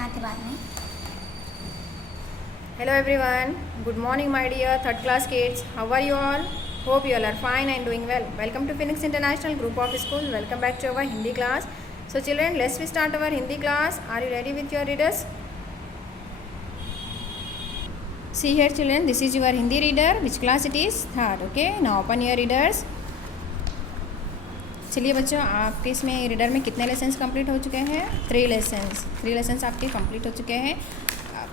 मैं आती बाद में। Hello everyone, good morning my dear third class kids. How are you all? Hope you all are fine and doing well. Welcome to Phoenix International Group of Schools. Welcome back to our Hindi class. So children, let's start our Hindi class. Are you ready with your readers? See here children, this is your Hindi reader. Which class it is? Third. Okay, now open your readers. चलिए बच्चों, आपके इसमें reader में कितने lessons complete हो चुके हैं? 3 lessons आपके कंप्लीट हो चुके हैं।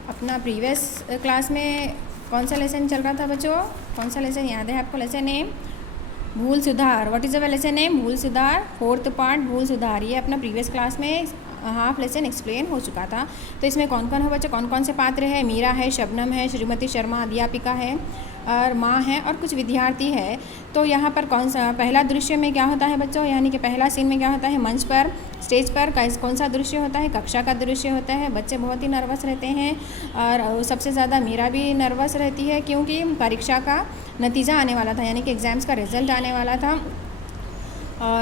अपना प्रीवियस क्लास में कौन सा लेसन चल रहा था बच्चों? कौन सा लेसन याद है आपको? लेसन नेम भूल सुधार। What is our lesson name? भूल सुधार। 4th पार्ट भूल सुधार। ये अपना प्रीवियस क्लास में हाफ लेसन एक्सप्लेन हो चुका था। तो इसमें कौन कौन हो बच्चों? कौन कौन से पात्र है? मीरा है, शबनम है, श्रीमती शर्मा अध्यापिका है और माँ है और कुछ विद्यार्थी है। तो यहाँ पर कौन सा पहला दृश्य में क्या होता है बच्चों? यानी कि पहला सीन में क्या होता है? मंच पर, स्टेज पर कौन सा दृश्य होता है? कक्षा का दृश्य होता है। बच्चे बहुत ही नर्वस रहते हैं और सबसे ज़्यादा मीरा भी नर्वस रहती है, क्योंकि परीक्षा का नतीजा आने वाला था, यानी कि एग्ज़ाम्स का रिजल्ट आने वाला था।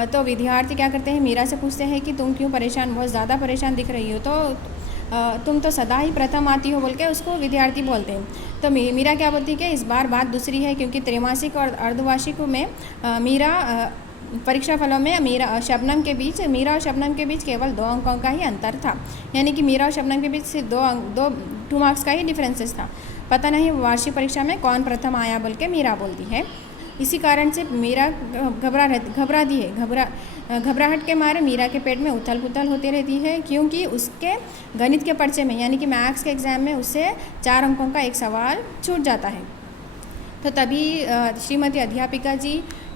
तो विद्यार्थी क्या करते हैं? मीरा से पूछते हैं कि तुम क्यों परेशान, बहुत ज़्यादा परेशान दिख रही हो। तो तुम तो सदा ही प्रथम आती हो बोल के उसको विद्यार्थी बोलते हैं। तो मीरा क्या बोलती है कि इस बार बात दूसरी है, क्योंकि त्रैमासिक और अर्धवार्षिक में मीरा परीक्षा फलों में मीरा और शबनम के बीच केवल 2 अंकों का ही अंतर था। यानी कि मीरा और शबनम के बीच सिर्फ 2 मार्क्स का ही डिफरेंसेस था। पता नहीं वार्षिक परीक्षा में कौन प्रथम आया बोल के मीरा बोलती है। इसी कारण से मीरा घबराती है। घबराहट के मारे मीरा के पेट में उथल पुथल होती रहती है, क्योंकि उसके गणित के पर्चे में, यानी कि मैथ्स के एग्ज़ाम में उससे 4 अंकों का एक सवाल छूट जाता है। तो तभी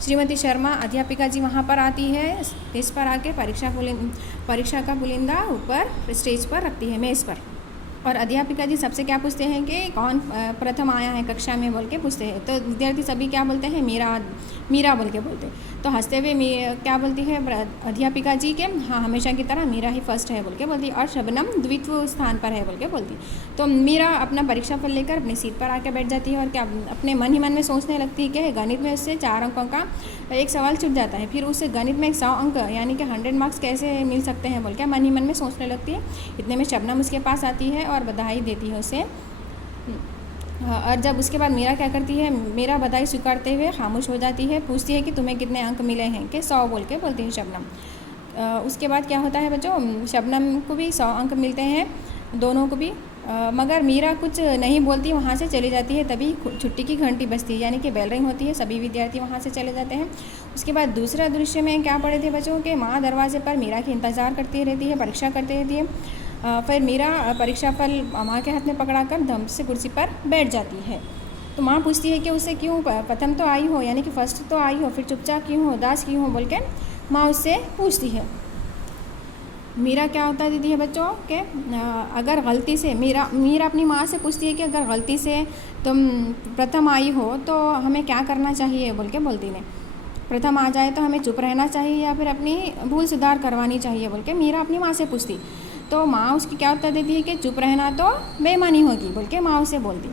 श्रीमती शर्मा अध्यापिका जी वहाँ पर आती है। स्टेज पर आके परीक्षा का पुलिंदा ऊपर स्टेज पर रखती है, मेज़ पर। और अध्यापिका जी सबसे क्या पूछते हैं कि कौन प्रथम आया है कक्षा में बोल के पूछते हैं। तो विद्यार्थी सभी क्या बोलते हैं? मीरा बोल के बोलते हैं। तो हंसते हुए क्या बोलती है अध्यापिका जी के? हाँ, हमेशा की तरह मीरा ही फर्स्ट है बोल के बोलती है और शबनम द्वितीय स्थान पर है बोल के बोलती है। तो मीरा अपना परीक्षा फल लेकर अपनी सीट पर आकर बैठ जाती है और क्या अपने मन ही मन में सोचने लगती है कि गणित में उससे 4 अंकों का एक सवाल छूट जाता है, फिर उससे गणित में 100 अंक यानी कि 100 मार्क्स कैसे मिल सकते हैं बोल के मन ही मन में सोचने लगती है। इतने में शबनम उसके पास आती है और बधाई देती है उसे। और जब उसके बाद मीरा क्या करती है? मीरा बधाई स्वीकारते हुए खामोश हो जाती है। पूछती है कि तुम्हें कितने अंक मिले हैं? कि 100 बोल के बोलती है शबनम। उसके बाद क्या होता है बच्चों? शबनम को भी 100 अंक मिलते हैं, दोनों को भी। मगर मीरा कुछ नहीं बोलती, वहाँ से चली जाती है। तभी छुट्टी की घंटी बजती है, यानी कि बेल रिंग होती है। सभी विद्यार्थी वहाँ से चले जाते हैं। उसके बाद दूसरा दृश्य में क्या पढ़े थे बच्चों? के माँ दरवाजे पर मीरा की इंतज़ार करती रहती है, परीक्षा करती रहती है। फिर मीरा परीक्षा फल माँ के हाथ में पकड़ाकर धम से कुर्सी पर बैठ जाती है। तो माँ पूछती है कि उसे क्यों, प्रथम तो आई हो, यानी कि फर्स्ट तो आई हो, फिर चुपचाप क्यों हो, उदास क्यों हो बोल के माँ उससे पूछती है। मीरा क्या होता देती है बच्चों के अगर गलती से मीरा अपनी माँ से पूछती है कि अगर गलती से तुम प्रथम आई हो तो हमें क्या करना चाहिए बोल के बोलती है। प्रथम आ जाए तो हमें चुप रहना चाहिए या फिर अपनी भूल सुधार करवानी चाहिए बोल के मीरा अपनी माँ से पूछती। तो माँ उसकी क्या उत्तर देती है कि चुप रहना तो बेईमानी होगी बोल के माँ उसे बोलती।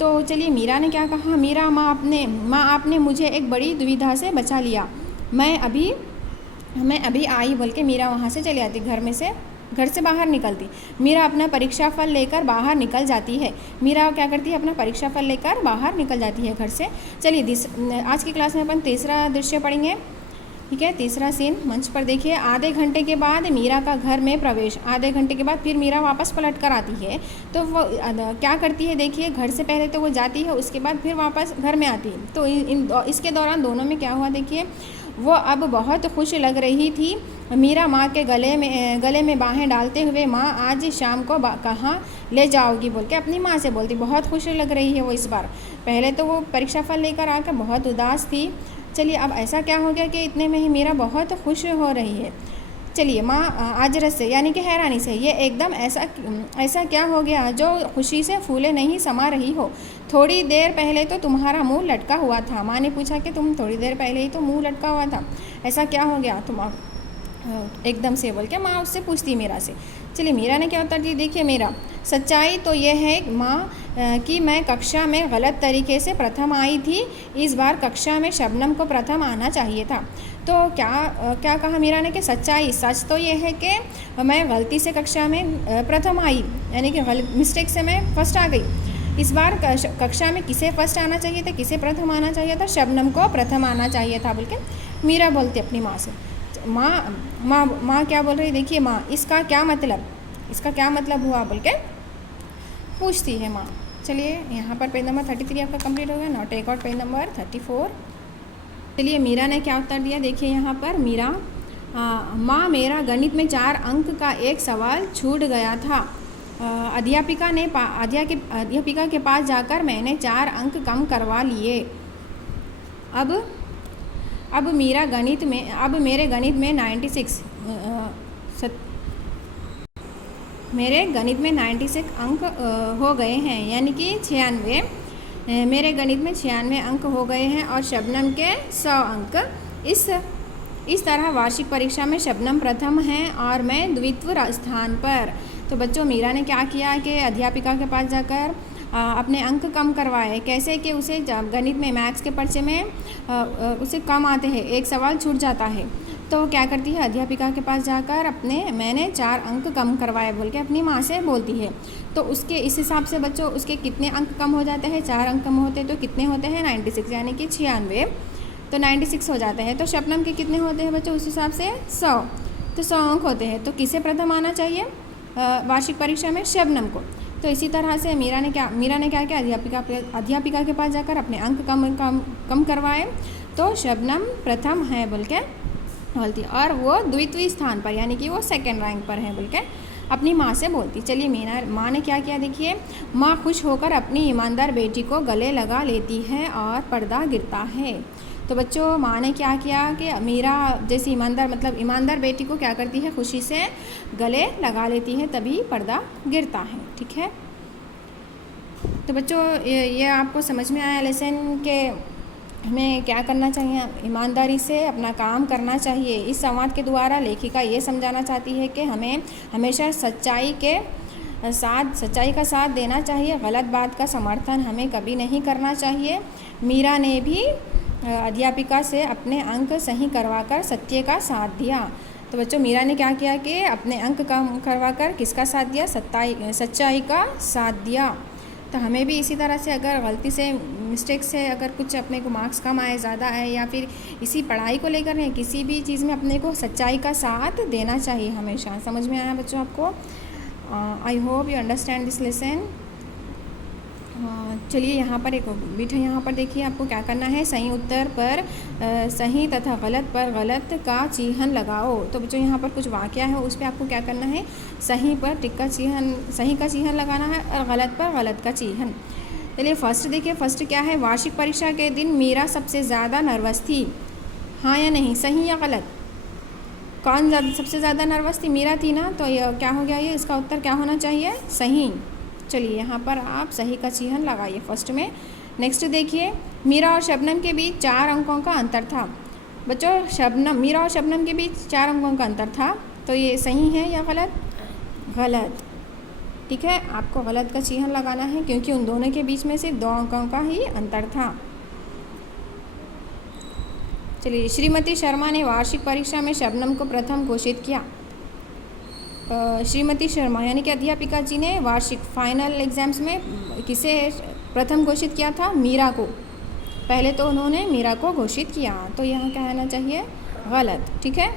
तो चलिए मीरा ने क्या कहा? मीरा माँ आपने मुझे एक बड़ी दुविधा से बचा लिया। मैं अभी आई बोल के मीरा वहाँ से चली आती, घर से बाहर निकलती। मीरा अपना परीक्षा फल लेकर बाहर निकल जाती है। मीरा क्या करती है? अपना परीक्षा फल लेकर बाहर निकल जाती है घर से। चलिए आज की क्लास में अपन तीसरा दृश्य पढ़ेंगे। ठीक है, तीसरा सीन मंच पर देखिए। आधे घंटे के बाद मीरा का घर में प्रवेश। आधे घंटे के बाद फिर मीरा वापस पलट कर आती है। तो वो क्या करती है देखिए? घर से पहले तो वो जाती है, उसके बाद फिर वापस घर में आती है। तो इसके दौरान दोनों में क्या हुआ देखिए? वो अब बहुत खुश लग रही थी। मीरा माँ के गले में बाहें डालते हुए, माँ आज शाम को कहाँ ले जाओगी बोल के अपनी माँ से बोलती। बहुत खुश लग रही है वो इस बार। पहले तो वो परीक्षा फल लेकर आकर बहुत उदास थी। चलिए अब ऐसा क्या हो गया कि इतने में ही मीरा बहुत खुश हो रही है। चलिए माँ आजरत से, यानी कि हैरानी से, ये एकदम ऐसा क्या हो गया जो खुशी से फूले नहीं समा रही हो? थोड़ी देर पहले तो तुम्हारा मुंह लटका हुआ था। माँ ने पूछा कि तुम थोड़ी देर पहले ही तो मुंह लटका हुआ था, ऐसा क्या हो गया तुम एकदम से बोल के माँ उससे पूछती मीरा से। चलिए मीरा ने क्या उत्तर दी देखिए। मेरा सच्चाई तो यह है माँ कि मैं कक्षा में गलत तरीके से प्रथम आई थी। इस बार कक्षा में शबनम को प्रथम आना चाहिए था। तो क्या कहा मीरा ने कि सच्चाई, सच तो ये है कि मैं गलती से कक्षा में प्रथम आई, यानी कि मिस्टेक से मैं फर्स्ट आ गई। इस बार कक्षा में किसे फर्स्ट आना चाहिए था, किसे प्रथम आना चाहिए था? शबनम को प्रथम आना चाहिए था बोल के मीरा बोलती अपनी माँ से। माँ क्या बोल रही, देखिए माँ, इसका क्या मतलब हुआ बोल के पूछती है माँ। चलिए यहाँ पर पेज नंबर 33 आपका कंप्लीट हो गया। Now take out page number 34। चलिए मीरा ने क्या उत्तर दिया, देखिए यहाँ पर मीरा, माँ मेरा गणित में 4 अंक का एक सवाल छूट गया था। अध्यापिका के पास जाकर मैंने 4 अंक कम करवा लिए। अब मेरे गणित में 96 अंक हो गए हैं, यानी कि 96। मेरे गणित में 96 अंक हो गए हैं और शबनम के 100 अंक। इस तरह वार्षिक परीक्षा में शबनम प्रथम है और मैं द्वितीय स्थान पर। तो बच्चों, मीरा ने क्या किया कि अध्यापिका के पास जाकर अपने अंक कम करवाए। कैसे कि उसे गणित में, मैथ्स के पर्चे में उसे कम आते हैं, एक सवाल छूट जाता है। तो क्या करती है, अध्यापिका के पास जाकर मैंने 4 अंक कम करवाए बोल के अपनी माँ से बोलती है। तो इस हिसाब से बच्चों उसके कितने अंक कम हो जाते हैं, 4 अंक कम होते हैं तो कितने होते हैं, 96, यानी कि 96। तो 96 हो जाते हैं। तो शबनम के कितने होते हैं बच्चों, उस हिसाब से 100। तो 100 अंक होते हैं। तो किसे प्रथम आना चाहिए वार्षिक परीक्षा में? शबनम को। तो इसी तरह से मीरा ने क्या किया, अध्यापिका के पास जाकर अपने अंक कम करवाए। तो शबनम प्रथम है बोल के बोलती, और वो द्वितीय स्थान पर, यानी कि वो 2nd रैंक पर है बोल के अपनी माँ से बोलती। चलिए माँ ने क्या किया, देखिए, माँ खुश होकर अपनी ईमानदार बेटी को गले लगा लेती है और पर्दा गिरता है। तो बच्चों, माँ ने क्या किया कि मीरा जैसी ईमानदार बेटी को क्या करती है, खुशी से गले लगा लेती है, तभी पर्दा गिरता है। ठीक है। तो बच्चों, ये आपको समझ में आया लेसन के हमें क्या करना चाहिए, ईमानदारी से अपना काम करना चाहिए। इस संवाद के द्वारा लेखिका ये समझाना चाहती है कि हमें हमेशा सच्चाई का साथ देना चाहिए। गलत बात का समर्थन हमें कभी नहीं करना चाहिए। मीरा ने भी अध्यापिका से अपने अंक सही करवाकर सत्य का साथ दिया। तो बच्चों, मीरा ने क्या किया कि अपने अंक कम करवाकर किसका साथ दिया, सच्चाई का साथ दिया। तो हमें भी इसी तरह से अगर गलती से, मिस्टेक से अगर कुछ अपने को मार्क्स कम आए, ज़्यादा आए, या फिर इसी पढ़ाई को लेकर है, किसी भी चीज़ में अपने को सच्चाई का साथ देना चाहिए हमेशा। समझ में आया बच्चों आपको? I hope you understand this lesson. चलिए यहाँ पर एक बिट है, यहाँ पर देखिए आपको क्या करना है, सही उत्तर पर सही तथा गलत पर गलत का चिन्ह लगाओ। तो बच्चों, यहाँ पर कुछ वाक्य है, उस पर आपको क्या करना है, सही पर सही का चिन्ह लगाना है और गलत पर गलत का चिन्ह। चलिए फर्स्ट देखिए, फर्स्ट क्या है, वार्षिक परीक्षा के दिन मीरा सबसे ज़्यादा नर्वस थी। हाँ या नहीं, सही या गलत? कौन सबसे ज़्यादा नर्वस थी? मीरा थी ना। तो ये क्या हो गया, ये इसका उत्तर क्या होना चाहिए, सही। चलिए यहाँ पर आप सही का चिन्ह लगाइए फर्स्ट में। नेक्स्ट देखिए, मीरा और शबनम के बीच 4 अंकों का अंतर था। बच्चों, मीरा और शबनम के बीच 4 अंकों का अंतर था। तो ये सही है या गलत? गलत। ठीक है, आपको गलत का चिन्ह लगाना है क्योंकि उन दोनों के बीच में सिर्फ 2 अंकों का ही अंतर था। चलिए, श्रीमती शर्मा ने वार्षिक परीक्षा में शबनम को प्रथम घोषित किया। श्रीमती शर्मा यानी कि अध्यापिका जी ने वार्षिक फाइनल एग्जाम्स में किसे प्रथम घोषित किया था? मीरा को। पहले तो उन्होंने मीरा को घोषित किया। तो यहाँ क्या आना चाहिए, गलत। ठीक है,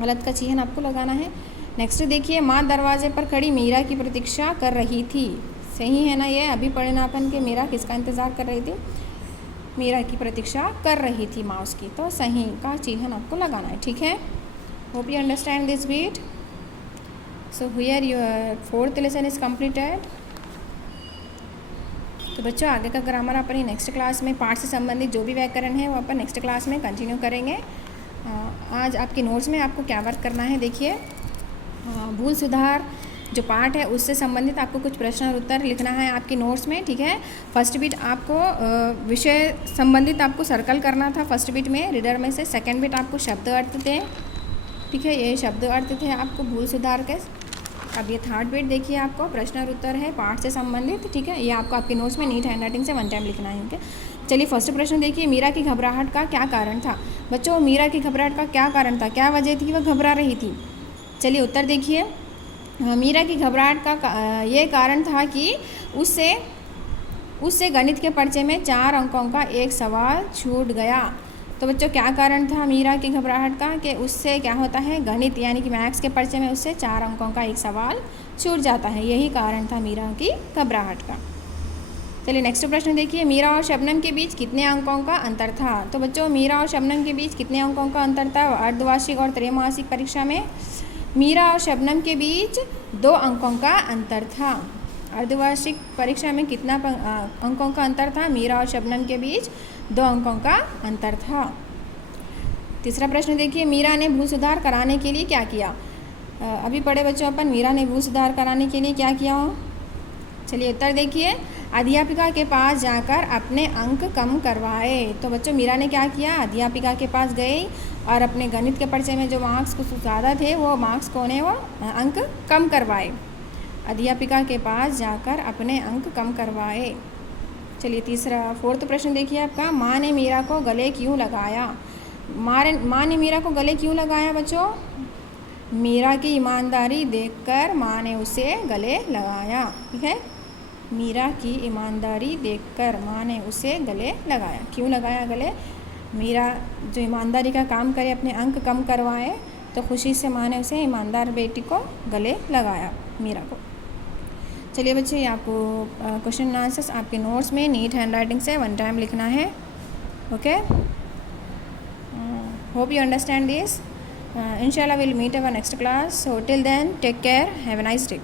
गलत का चिन्ह आपको लगाना है। नेक्स्ट देखिए, माँ दरवाजे पर खड़ी मीरा की प्रतीक्षा कर रही थी। सही है ना ये? अभी पढ़े ना अपन के मीरा किसका इंतज़ार कर रही थी? मीरा की प्रतीक्षा कर रही थी माँ उसकी। तो सही का चिन्ह आपको लगाना है। ठीक है, hope you understand this beat. So here your 4th lesson is completed. तो बच्चों, आगे का ग्रामर अपनी नेक्स्ट क्लास में पाठ से संबंधित जो भी व्याकरण है वो अपन नेक्स्ट क्लास में कंटिन्यू करेंगे। आज आपके नोट्स में आपको क्या वर्क करना है, देखिए, भूल सुधार जो पार्ट है उससे संबंधित आपको कुछ प्रश्न और उत्तर लिखना है आपके नोट्स में। ठीक है, फर्स्ट बिट आपको विषय संबंधित आपको सर्कल करना था फर्स्ट बिट में रीडर में से। सेकंड बिट आपको शब्द अर्थ थे। ठीक है, ये शब्द अर्थ थे आपको भूल सुधार के। अब ये थर्ड बिट देखिए, आपको प्रश्न और उत्तर है पाठ से संबंधित। ठीक है, ये आपको आपके नोट्स में नीट हैंडराइटिंग से 1 टाइम लिखना है। ओके, चलिए फर्स्ट प्रश्न देखिए, मीरा की घबराहट का क्या कारण था? बच्चों मीरा की घबराहट का क्या कारण था, क्या वजह थी वह घबरा रही थी? चलिए उत्तर देखिए। मीरा की घबराहट का ये कारण था कि उससे गणित के पर्चे में 4 अंकों का एक सवाल छूट गया। तो बच्चों क्या कारण था मीरा की घबराहट का कि उससे क्या होता है, गणित यानी कि मैथ्स के पर्चे में उससे 4 अंकों का एक सवाल छूट जाता है। यही कारण था मीरा की घबराहट का। चलिए नेक्स्ट प्रश्न देखिए। मीरा और शबनम के बीच कितने अंकों का अंतर था? तो बच्चों मीरा और शबनम के बीच कितने अंकों का अंतर था अर्धवार्षिक और त्रैमासिक परीक्षा में? मीरा और शबनम के बीच 2 अंकों का अंतर था। अर्धवार्षिक परीक्षा में कितना अंकों का अंतर था? मीरा और शबनम के बीच 2 अंकों का अंतर था। तीसरा प्रश्न देखिए। मीरा ने भू सुधार कराने के लिए क्या किया? अभी पढ़े बच्चों अपन, मीरा ने भू सुधार कराने के लिए क्या किया हो? चलिए उत्तर देखिए। अध्यापिका के पास जाकर अपने अंक कम करवाए। तो बच्चों मीरा ने क्या किया, अध्यापिका के पास गई और अपने गणित के पर्चे में जो मार्क्स कुछ ज़्यादा थे वो मार्क्स को ने वो अंक कम करवाए। अध्यापिका के पास जाकर अपने अंक कम करवाए। चलिए फोर्थ प्रश्न देखिए आपका। माँ ने मीरा को गले क्यों लगाया? माँ ने मीरा को गले क्यों लगाया बच्चों? मीरा की ईमानदारी देखकर माँ ने उसे गले लगाया। ठीक है, मीरा की ईमानदारी देखकर माँ ने उसे गले लगाया। क्यों लगाया गले? मीरा जो ईमानदारी का काम करे, अपने अंक कम करवाए, तो खुशी से माँ ने उसे ईमानदार बेटी को गले लगाया, मीरा को। चलिए बच्चे, आपको क्वेश्चन एंड आंसर्स आपके नोट्स में नीट हैंड राइटिंग से 1 टाइम लिखना है। Okay, hope you understand this. Inshallah we'll meet our next class. So till then, take care. Have a nice day.